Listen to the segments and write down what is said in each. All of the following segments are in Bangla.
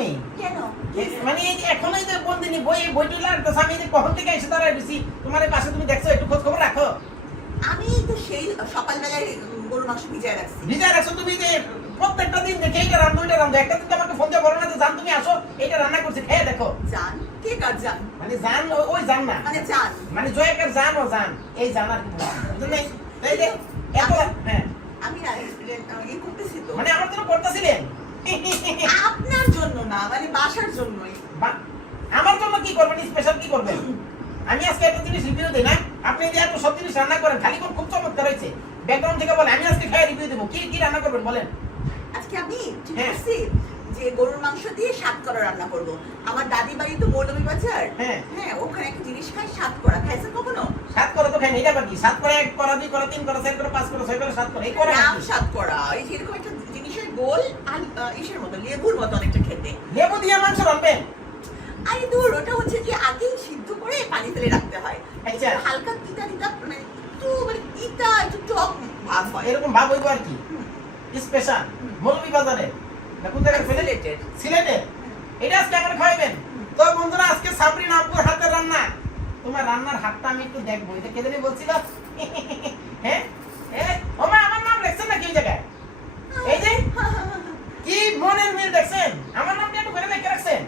তুমি? কেন? মানে এই যে এখন এই যে বন্দিনী বইটা লাগতেছে, আমি এই যে কখন থেকে এসে দাঁড়ায় দিছি তোমার এই পাশে, তুমি দেখছো? একটু খোঁজ খবর রাখো। আমি তো সেই সকালবেলায় গরুর মাংস ভিজায় রাখছি। ভিজায় রাখছো তুমি? যে প্রত্যেকটা দিন দেখে এইটা রান্ধো ওইটা রান্ধো, একটা দিন তো আমাকে ফোন দিয়ে বলো না যে জান তুমি আসো এইটা রান্না করছি খেয়ে দেখো। জান? কে কার জান? মানে জান ওই জান না, মানে জান মানে জয়কার জান ও জান, এই জান আর কি বুঝলেন? এই যে এত হ্যাঁ আমি না ইয়ে করতেছি তো, মানে আমার জন্য করতেছিলেন? আপনার জন্য না, মানে বাসার জন্যই। আমার জন্য কি করবেন? স্পেশাল কি করবেন? আমি আজকে একটা জিনিস রিভিউ দিই না, আপনি যে এত সব জিনিস রান্না করেন, খালি কোন খুব চমৎকার হয়েছে, ব্যাকগ্রাউন্ড থেকে বলে আমি আজকে খাই রিভিউ দেবো, কি কি রান্না করবেন বলেন? আজকে আমি ঠিক হ্যাঁ। করছি যে গরুর মাংস দিয়ে সাতকরা রান্না করব। আমার দাদি বাড়ি তো মৌলভীবাজার। হ্যাঁ। হ্যাঁ, ওখানে একটা জিনিস খায় সাতকরা। খাইছেন কখনো? সাত করে তো খাই না, এটা বাকি সাত করে, এক করা, দুই করা, তিন করা, চার করে, পাঁচ করে, ছয় করে, সাত করে, এই করে নাম নাকি? সাতকরা। এই যে এরকম একটা জিনিসের গোল আর ইসের মতো, লেবুর মতো অনেকটা খেতে। লেবু দিয়ে মাংস রান্নবেন? আরে দূর, ওটা হচ্ছে যে আগেই সিদ্ধ করে পানি ফেলে রাখতে হয়। আচ্ছা। একটু হালকা তিতা তিতা, মানে একটু মানে তিতা একটু টক ভাব হয়। এরকম ভাব হইব আর কি। স্পেশাল মৌলভীবাজারে না কোন জায়গায় ফেলে? সিলেটের। সিলেটে। এটা আজকে আমরা খাওয়াবেন তো বন্ধুরা। আজকে সাবরিন আপুর হাতের রান্না, তোমার রান্নার হাতটা আমি একটু দেখবো। এটা কে জানি বলছিল? হ্যাঁ ও মা, আমার নাম লেখছেন নাকি ওই জায়গায়? এই যে কি মনের মিল দেখছেন, আমার নামটা একটু করে লিখে রাখছেন?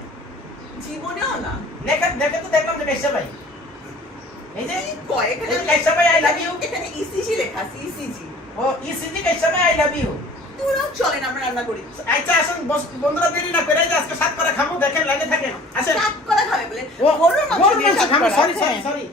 জীবনেও না। লেখা দেখে তো দেখলাম যে কাইসা ভাই, এই যে কয় এই এখানে যে কাইসা ভাই আই লাভ ইউ। এখানে ইসিজি লেখা আছে, ইসিজি। ও ইসিজি কাইসা ভাই আই লাভ ইউ। তোরাও চলেন, আমরা রান্না করি। আচ্ছা আসুন বন্ধুরা, দেরি না করে এই যে আজকে সাত করে খামু, দেখেন লাইনে থাকেন, আসেন। সাতকরা খাবে বলে? ও গরুর মাংস দিয়ে খামু, সাতকরা। Sorry sorry sorry.